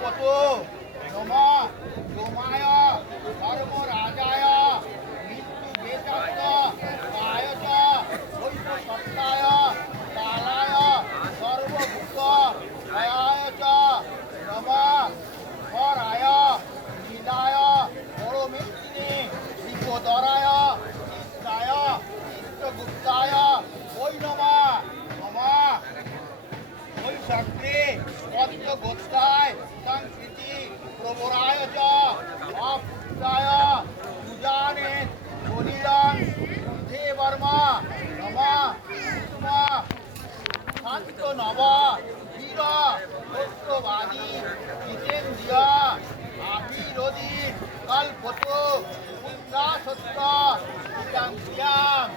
পতো নম সোমায় ধর্মরাজায় মৃত্যু বেচাত্য কায় চ বৈশ্ব সত্তায় কালায় সর্বভূত ভয়ায় চ নম হরায় নীলায় পরমেষ্টিনে বিপদরায় কৃষ্ণায় চিত্রগুপ্তায় ওই নম নম বৈশাখে পদ্মগোত্রায় সংস্কৃতি প্রবরায় চ অপুত্রায় পূজানে বলিলাম সন্ধে বর্মা নম কুসুমা শান্ত নব বীর বস্ত্রবাদী জিতেন্দ্রিয় আবিরোধী কল্পত উল্লাসত্র চিতাঙ্কিয়াম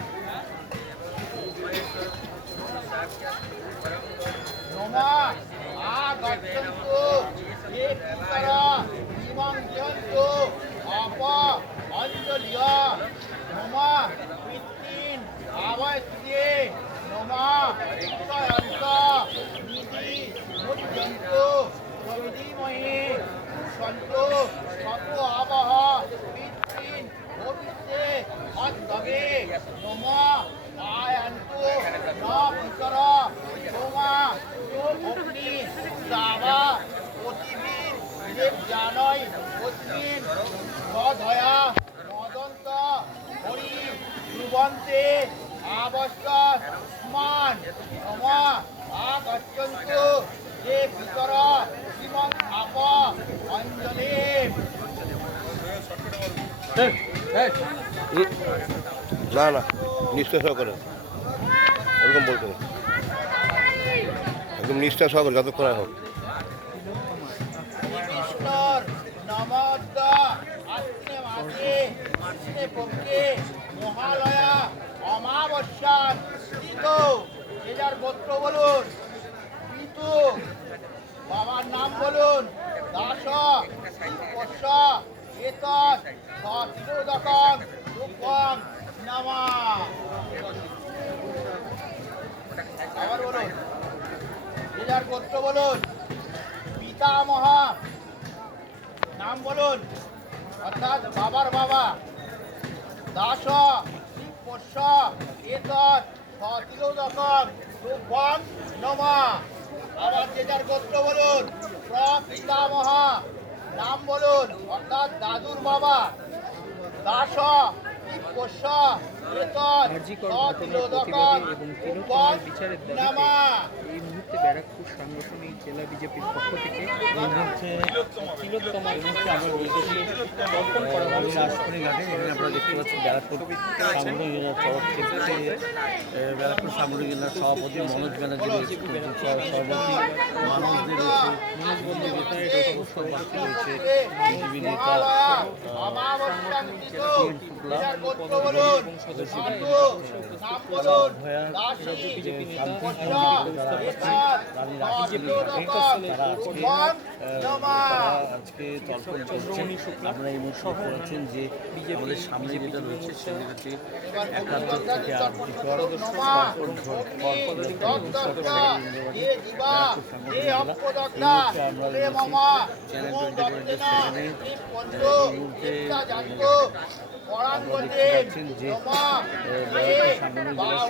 নমা আগচ্ছন্তু য়ে পিতরা বিমঞ্চন্তু অপ অঞ্জলিয় নমা কৃত্তিন আবস্যে নমা উচ্চয়ন্ত নিধি মুচ্যন্তু সবিধিমহি সন্তু সত্য আবহ কৃত্তিন ভবিষ্যে অদ্ভবে নমা আয়ন্তু ন পিতর সোমা অগ্নি দাবা পৃথিবীর দেব জানয় অগ্নির সধয়া মদন্ত হরি ধ্রুবন্তে আবশ্যক মান নম আগচ্ছন্তু য়ে পিতর শ্রীমং আপ অঞ্জলি না না নিষ্ঠা সহকারে ওরকম বলতে হবে। একদম নিষ্ঠা সহকারে যতক্ষণ হোক। কৃষ্ণর নমদ্দ আশ্বিনে মাসে আশ্বিনে পক্ষে মহালয়া অমাবস্যার ঋত যে যার গোত্র বলুন ঋতু বাবার নাম বলুন দাস পশ্য এতৎ সতিরোদকং রূপং নমা আবার বলুন যে যার গোত্র বলুন পিতামহ নাম বলুন অর্থাৎ বাবার বাবা দাস পোষ্য এতৎ সতিরোদকং রূপং নমা আবার যে যার গোত্র বলুন প্রপিতামহ নাম বলুন অর্থাৎ দাদুর বাবা দাস পোষ্য এতৎ সতিরোদকং রূপং নমা। এই মুহূর্তে ব্যারাকপুর সাংগঠনিক জেলা বিজেপির পক্ষ থেকে তিলোত্তমা এবং আমরা বলতেছি অর্পণ করা হয়েছে আশপাশের ঘাটে এখানে আপনারা দেখতে পাচ্ছেন ব্যারাকপুর সাংগঠনিক জেলার তরফ থেকে ব্যারাকপুর সাংগঠনিক জেলার সভাপতি মনোজ ব্যানার্জি রয়েছে, সভাপতি মানুষদের রয়েছে, মনোজবন্ধু রয়েছে, রয়েছে বিজেপি নেতা বিজেপি নেতা আজকে তর্পণ চলছে। আপনারা এই মুহূর্তে বলছেন যে আমাদের সামনে যেটা রয়েছে সেটা হচ্ছে ৭১ থেকে ৮ দেখতে পাচ্ছেন যে সভাপতি মনোজ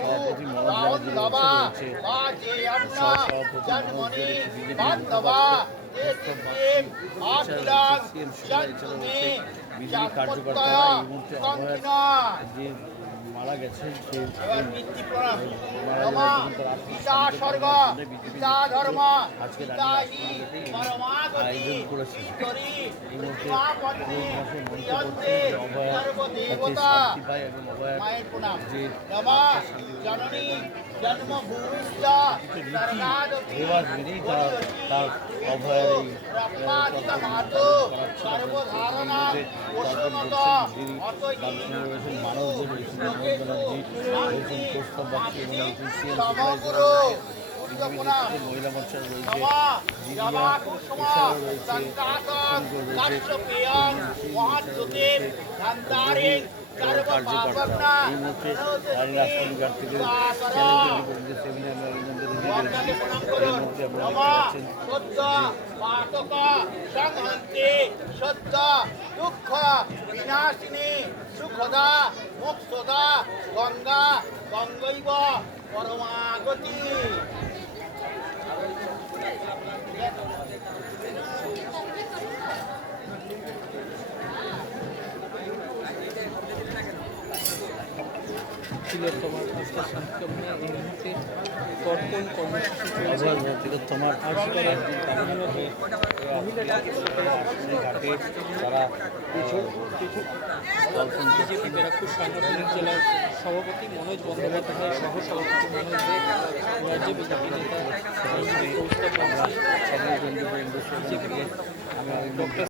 ব্যানার্জি বিজেপি কার্যকর্তারা এই মুহূর্তে অভয়ার যে মারা গেছে আয়োজন করেছে। এই মুহূর্তে এবং অভয়ার যে রেওয়াজ মেনেই তার অভয়ার এই মানুষদের প্রস্তাব বাক্য মহিলা মোর্চার রয়েছে, কার্যকর্তা এই মুহূর্তে রাজনীতি ঘাট থেকে আপনাকে প্রণাম করুন। নমঃ সত্য পাতক সংহন্তি সত্য দুঃখ বিনাশিনী সুখদা মোক্ষদা গঙ্গা গঙ্গৈব পরমাগতি। ছিল তোমার আজকের শান্তিকামনা এই মুহূর্তে তর্পণ কর্মসূচি চলছে। তোমার ঘাটে তারা বিজেপি ব্যারাকপুর সাংগঠনিক জেলার সভাপতি মনোজ বন্দ্যোপাধ্যায় সহ সভাপতি মনোজ দে, রাজ্য বিজেপি নেতা কৌস্তব বাগচি, আমি ডক্টর